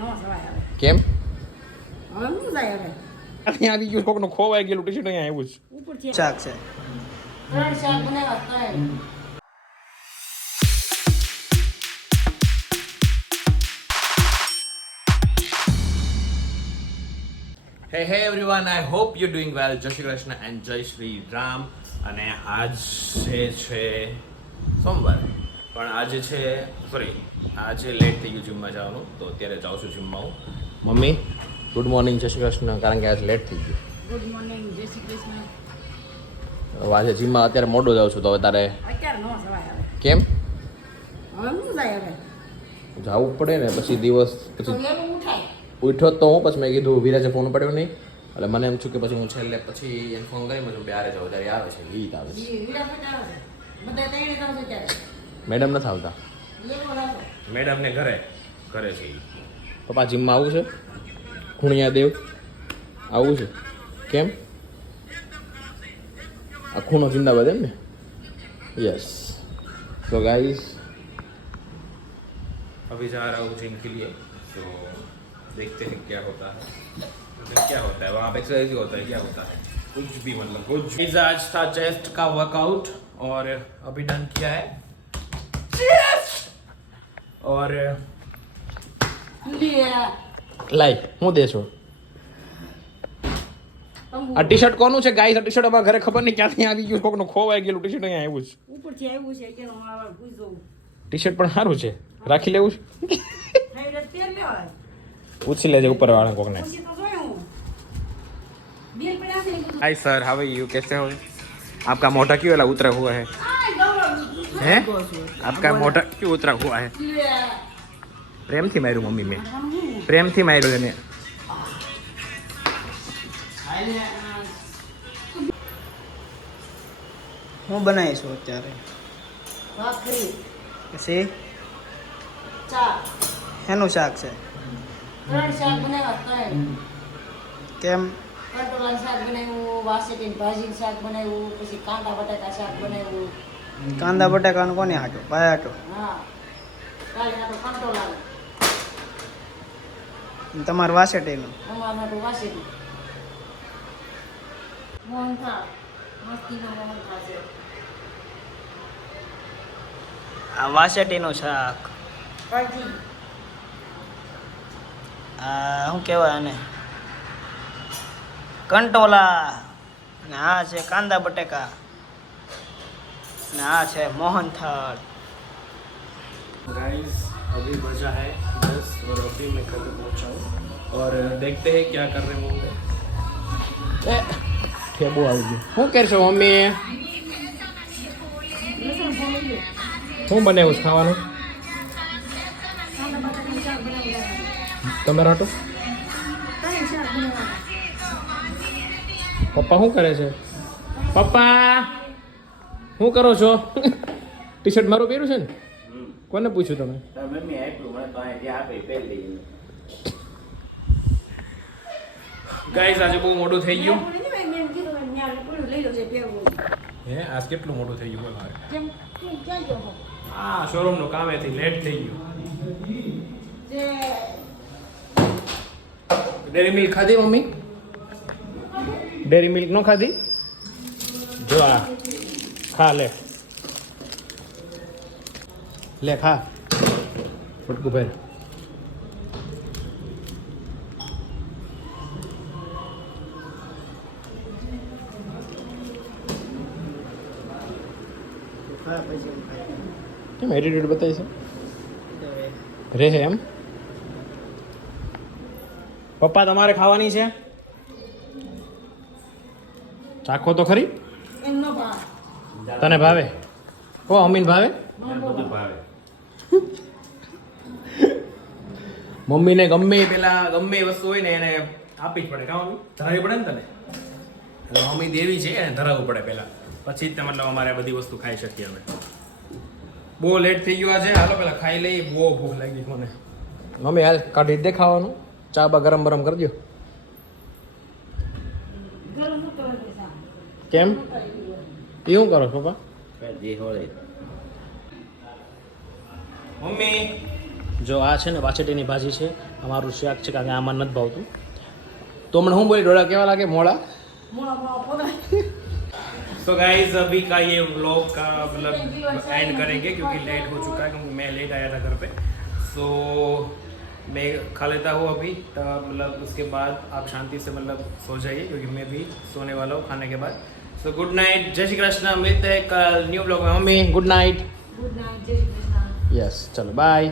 કેમ હવે હું જાય હવે અહીંયા આવી ગયું કોકનું ખોવાઈ ગયેલું ટી શર્ટ અહીંયા આવ્યું છે ઉપરથી શાક છે. ત્રણ શાક બનાવ્યા ત્રણ Hey hey everyone, I hope you're doing well. જય શ્રી કૃષ્ણ and જય શ્રી રામ. અને આજે છે સોમવાર, પણ આજે છે આજે લેટ થઈ ગયું જીમમાં જવાનું, તો અત્યારે જાઉં છું જીમમાં હું. મમ્મી ગુડ મોર્નિંગ, જય શ્રી કૃષ્ણ, કારણ કે આજે લેટ થઈ ગયું. ગુડ મોર્નિંગ જય શ્રી કૃષ્ણ હવે આજે જીમમાં અત્યારે મોડો જાઉં છું, તો હવે તારે અત્યારે નો સવાય હવે કેમ હવે હું જાય હવે જવું પડે ને, પછી દિવસ તો પછી લેવું ઉઠાય ઉઠ્યો તો હું, પછી મેં કીધું વિરાજે ફોન પડ્યો નહીં, એટલે મને એમ છું કે પછી હું છેલ્લે પછી એને ફોન કરી મેં બહાર જાઉં, ત્યારે આવે છે ગીત આવે છે. વિરાટ આવે છે બધા તૈયારી થાવ છે ત્યારે મેડમ નથી આવતા, લેવો રાખો મેડમને ઘરે છે ઈ. પપ્પા જીમમાં આવું છે, ખૂણિયા દેવ આવું છે, કેમ આ ખૂણો જિંદાબાદ એમ ને. यस तो गाइस अभी जा रहा हूँ जिम के लिए, तो देखते हैं क्या होता है. क्या होता है वहाँ पे, एक्सरसाइज ही होता है, क्या होता है कुछ भी, मतलब कुछ भी. आज था चेस्ट का वर्कआउट और अभी डन किया है. और લાઈ હું દેશો આ ટી શર્ટ કોનું છે ગાઈસ? આ ટી શર્ટ અમારા ઘરે ખબર નહીં ક્યાંથી આવી ગયું, કોકનું ખોવાઈ ગયેલું ટી શર્ટ અહીંયા આવ્યું છે. ઉપરથી આવ્યું છે કે મારા પૂછો ટી શર્ટ પણ સારું છે, રાખી લેવું છે. હવે તેલ લેવાય પૂછી લેજે ઉપર વાળા કોકને. પૂછી તો જોયું બિલ પડ્યા છે hi sir, how are you, कैसे हो? आपका मोटा क्यों वाला उतरा हुआ है? हैं? आपका मोटा क्यों उतरा हुआ है? प्रेम थी मारू मम्मी में, प्रेम थी मारू એને. હું બનાવીશું અત્યારે ભાખરી પછી ચા એનું શાક છે. ત્રણ શાક બનાવ્યા ત્રણ કેમ? કંટોલાનું શાક બનાવ્યું, વાસેટીની ભાજીનું શાક બનાવ્યું, પછી કાંદા બટાકા શાક બનાવ્યું. કાંદા બટાકાનું કોને હાટો ભાઈ હાટો? હા કાલે આ તો કંટોલાનું તમારું વાસેટીનું અમારા માટે વાસેટી મોહન થા મસ્તીનો મોહન થા છે આ વાસેટીનું શાક. ભાજી આ શું કહેવાય આને? કંટોલા. અને આ છે કાંદા બટાકા અને આ છે મોહનથાળ. गाइस अभी बजा है 10 और अभी मैं घर पे पहुंचा हूँ और देखते हैं क्या कर रहे होंगे. ठेबो આવી ગયો. શું કરશો મમ્મી? શું બનાવ્યું છે ખાવાનું? કાંદા બટાકાનું શાક બનાવ્યું. તમે રાટો ત્રણ શાક બનાવ્યા. પપ્પા શું કરે છે? પપ્પા શું કરો છો? ટી શર્ટ મારું પહેર્યું છે ને? કોને પૂછ્યું તમે? ગાઈસ આજે બહુ મોડું થઈ ગયું. મેં કીધું કે ન્યા પૂરું લઈ લો જે પહેરવું હોય. હે આજ કેટલું મોડું થઈ ગયું બોલો. કેમ તું ક્યાં ગયો છો? હા શોરૂમનું કામેથી લેટ થઈ ગયું. જે ડેરી મિલ્ક ખાધી મમ્મી? ડેરી મિલ્ક ન ખાધી? જો આ ખા લે, લે ખા ફટકું ભેર. કેમ એટીટ્યુડ બતાવી છે? રે હે એમ? પપ્પા તમારે ખાવાની છે? ચાખો તો ખરી. એમ ન ભાવ તને ભાવે? ઓ અમીન ભાવે? મમ્મીને ગમે એ વસ્તુ હોય ને એને આપી જ પડે, કામ ધરાવી પડે ને તને, એટલે મમ્મી દેવી છે એને ધરાવવું પડે પહેલા, પછી જ તે મતલબ અમારે બધી વસ્તુ ખાઈ શકીએ અમે. બહુ લેટ થઈ ગયું આજે, હાલો પેલા ખાઈ લઈ, બહુ ભૂખ લાગી મને. મમ્મી હાલ કાઢી દે ખાવાનું, ચા બા ગરમ ગરમ કરજો. ગરમ ન કરવાનું શાક. કેમ એ શું કરો છો પપ્પા? મમ્મી જો આ છે ને વાછેટીની ભાજી છે, અમારું શાક છે કારણ કે આમાં નથી ભાવતું તો મને હું બોલી ડોળા કેવા લાગે મોળા तो गाइस अभी का ये व्लॉग का मतलब एंड करेंगे क्योंकि लेट हो चुका है क्योंकि मैं लेट आया था घर पे सो मैं खा लेता हूँ अभी तब मतलब उसके बाद आप शांति से मतलब सो जाइए क्योंकि मैं भी सोने वाला हूँ खाने के बाद सो गुड नाइट जय श्री कृष्ण मिलते हैं कल न्यू ब्लॉग में mummy good night good night જય શ્રી કૃષ્ણ यस चलो बाय